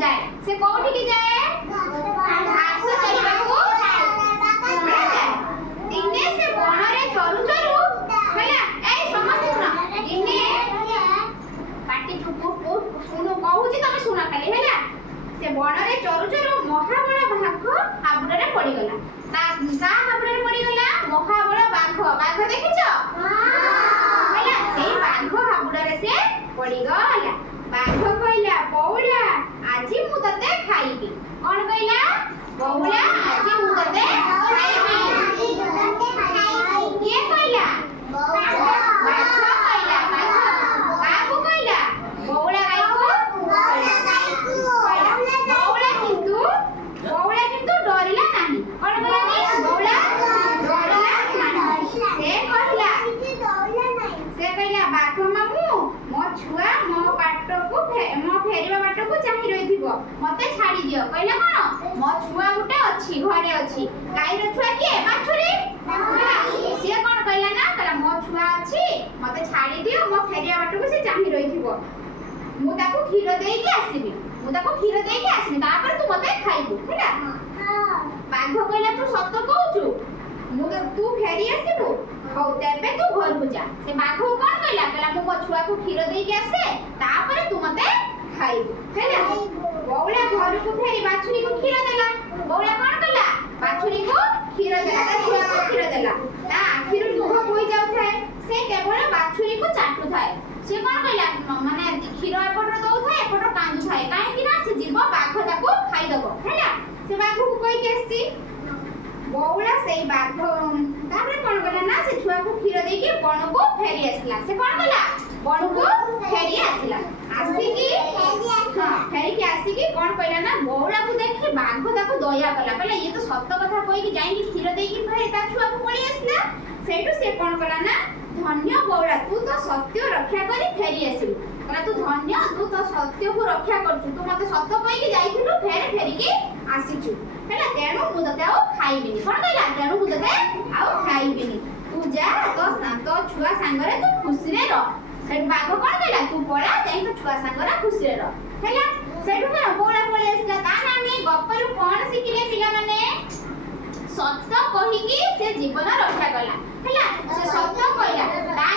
जाए से कोठी की जाए घास चरिबाकू जाए दिने से बन रे चरु चरु हैला ए समस्त सुना दिने पाटी चुप सुनो कहूची तमे सुना खाली हैला से बन रे चरु चरु महाबळ बाघ हाबुडा रे पड़ी गला ता हाबुडा रे पड़ी गला महाबळ बाघ देखिछ हैला सेई बाघ हाबुडा रे से पड़ी गला बाघ कहला बौला आजी मु तते खाइबी कोन कहला बौला आजी मु तते खाइबी के कहला बाघ कहला काकू कहला बौला बौला किंतु डरिला नाही कोन कहला बौला डरिला नाही से कहला बाघ मामू मो छुआ मो पाटको मो फेरिबा बाटको चाहि रहिथिबो मते छाडी दियो कहला कोन मो छुआ गुटे अछि घरे अछि गाई रो छुआ के बाछुरी से कोन कहला ना कहला मो छुआ अछि मते छाडी दियो मो फेरिबा बाटको से चाहि रहिथिबो मु ताको खीर देइके आसीबी तापर तू मते खाइबू हैला बाघ कहला तू सत्य कहूछु मु तू फेरी आसीबू हौ तेबे तू घर को जा से बाघ कोन कहला मु मो छुआ को खीर देइके आसे तापर तू मते खाइबू हैला बौला घर को फेरी बाछुरी को खीर देला बौला कोन कहला बाछुरी को खीर देला ता छुआ को खीर देला ता आखिर लुह होई जाउ थाए से केवल बाछुरी को चाटू थाए से कोन कहला माने खीर एपट दउ थाए एपट कांदु थाए काहे कि ना से जीव बाघ ताको खाइ दबो हैला से बाघ को कहि केसती बौला सेई बाघ ताପରେ कोन कहला ना से छुआ को खीर देई के बण को फेरी आसला से कोन कहला बण को फेरी आसला आसी की हां फेरी के आसी की कोन कहला ना बौला को देखि बाघ ताको दया कला कहला ये तो सत्य कथा कहि कि जाई कि खीर देई कि फेरी ता छुआ को पळी आसला सेटू से कोन कहला ना धन्य बौला तू तो सत्य रक्षा करी फेरी आसिलु कहला तू धन्य तू तो सत्य को रक्षा करछु तू मते सत्य कहि कि जाइथिलु फेरी के आसीछु हैला तेणु मु तते आ खाइबिनी कोन कहला तेणु मु तते आ खाइबिनी तू जा तो छुआ संगरे तू खुशी रे रह सेठ बाघ कोन कहला तू पळा जाई तो छुआ संगरे खुशी रे रह हैला सेठु कोन बौला पळे आसला ता नामे गप्परु कोन सिखिले पिला माने सत्य कहि कि से जीवन रक्षा कला हैला से सत्य कहला ता